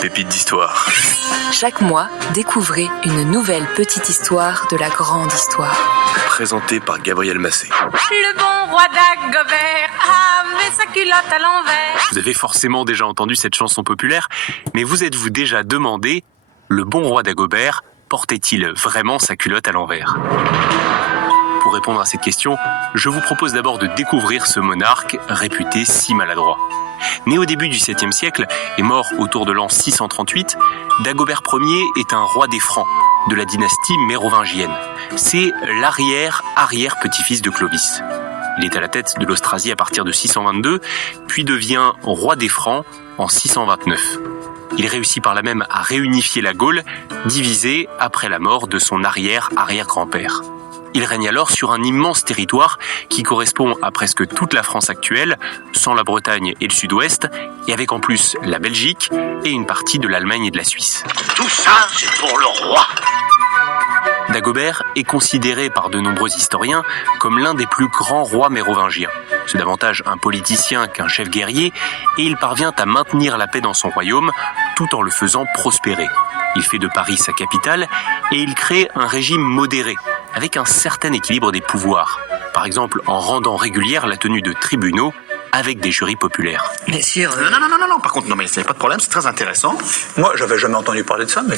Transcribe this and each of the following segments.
Pépite d'histoire. Chaque mois, découvrez une nouvelle petite histoire de la grande histoire. Présentée par Gabriel Massé. Le bon roi d'Agobert avait sa culotte à l'envers. Vous avez forcément déjà entendu cette chanson populaire, mais vous êtes-vous déjà demandé, le bon roi d'Agobert portait-il vraiment sa culotte à l'envers ? Pour répondre à cette question, je vous propose d'abord de découvrir ce monarque réputé si maladroit. Né au début du 7e siècle et mort autour de l'an 638, Dagobert Ier est un roi des Francs, de la dynastie mérovingienne. C'est l'arrière-petit-fils de Clovis. Il est à la tête de l'Austrasie à partir de 622, puis devient roi des Francs en 629. Il réussit par là même à réunifier la Gaule, divisée après la mort de son arrière-arrière-grand-père. Il règne alors sur un immense territoire qui correspond à presque toute la France actuelle, sans la Bretagne et le sud-ouest, et avec en plus la Belgique et une partie de l'Allemagne et de la Suisse. Tout ça, c'est pour le roi. Dagobert est considéré par de nombreux historiens comme l'un des plus grands rois mérovingiens. C'est davantage un politicien qu'un chef guerrier, et il parvient à maintenir la paix dans son royaume tout en le faisant prospérer. Il fait de Paris sa capitale et il crée un régime modéré, avec un certain équilibre des pouvoirs. Par exemple, en rendant régulière la tenue de tribunaux avec des jurys populaires. Messire... Non, par contre, non, mais il n'y a pas de problème, c'est très intéressant. Moi, j'avais jamais entendu parler de ça, mais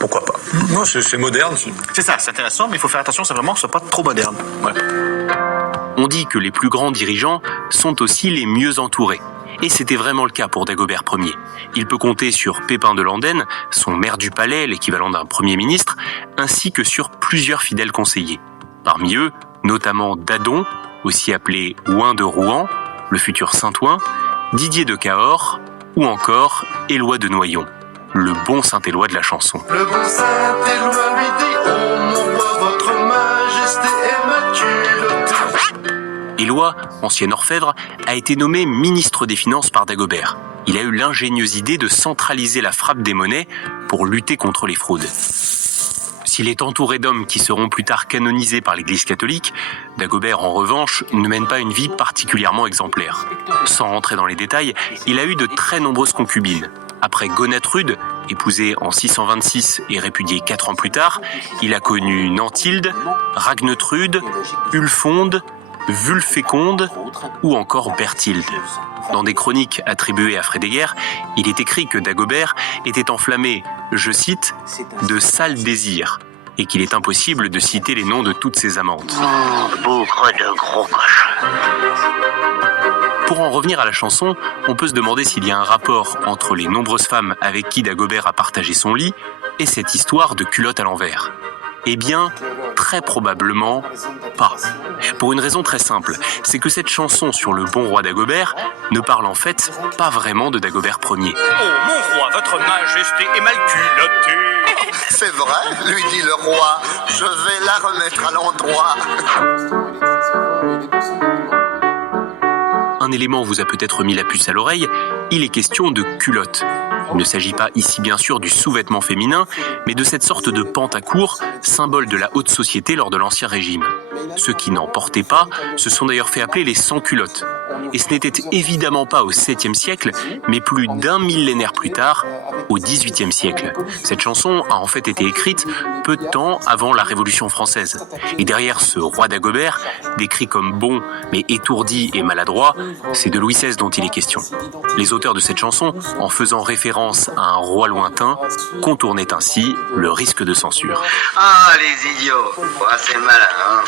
pourquoi pas. Non, c'est moderne. C'est ça, c'est intéressant, mais il faut faire attention simplement que ce soit pas trop moderne. Voilà. On dit que les plus grands dirigeants sont aussi les mieux entourés. Et c'était vraiment le cas pour Dagobert Ier. Il peut compter sur Pépin de Landenne, son maire du palais, l'équivalent d'un premier ministre, ainsi que sur plusieurs fidèles conseillers. Parmi eux, notamment Dadon, aussi appelé Ouen de Rouen, le futur Saint-Ouen, Didier de Cahors, ou encore Éloi de Noyon, le bon Saint-Éloi de la chanson. Le bon Saint-Éloi lui dit « Oh mon roi, votre majesté est ma culotte ». Éloi, ancien orfèvre, a été nommé ministre des Finances par Dagobert. Il a eu l'ingénieuse idée de centraliser la frappe des monnaies pour lutter contre les fraudes. S'il est entouré d'hommes qui seront plus tard canonisés par l'Église catholique, Dagobert, en revanche, ne mène pas une vie particulièrement exemplaire. Sans rentrer dans les détails, il a eu de très nombreuses concubines. Après Gonatrude, épousée en 626 et répudiée 4 ans plus tard, il a connu Nantilde, Ragnetrude, Ulfonde, Wulféconde ou encore Berthilde. Dans des chroniques attribuées à Frédéguerre, il est écrit que Dagobert était enflammé, je cite, de sales désirs, et qu'il est impossible de citer les noms de toutes ses amantes. Bougre de gros cochon. Pour en revenir à la chanson, on peut se demander s'il y a un rapport entre les nombreuses femmes avec qui Dagobert a partagé son lit et cette histoire de culotte à l'envers. Eh bien, très probablement pas. Pour une raison très simple, c'est que cette chanson sur le bon roi Dagobert ne parle en fait pas vraiment de Dagobert Ier. Oh mon roi, votre majesté est mal culottée. C'est vrai, lui dit le roi, je vais la remettre à l'endroit. Un élément vous a peut-être mis la puce à l'oreille, il est question de culotte. Il ne s'agit pas ici bien sûr du sous-vêtement féminin, mais de cette sorte de pantacourt, symbole de la haute société lors de l'Ancien Régime. Ceux qui n'en portaient pas se sont d'ailleurs fait appeler les sans-culottes. Et ce n'était évidemment pas au 7e siècle, mais plus d'un millénaire plus tard, au 18e siècle. Cette chanson a en fait été écrite peu de temps avant la Révolution française. Et derrière ce roi Dagobert, décrit comme bon, mais étourdi et maladroit, c'est de Louis XVI dont il est question. Les auteurs de cette chanson, en faisant référence à un roi lointain, contournaient ainsi le risque de censure. Ah, les idiots. C'est malin, hein.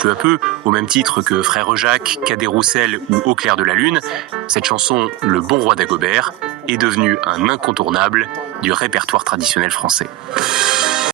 Peu à peu, au même titre que Frère Jacques, Cadet Roussel ou Au clair de la lune, cette chanson « Le bon roi Dagobert » est devenue un incontournable du répertoire traditionnel français.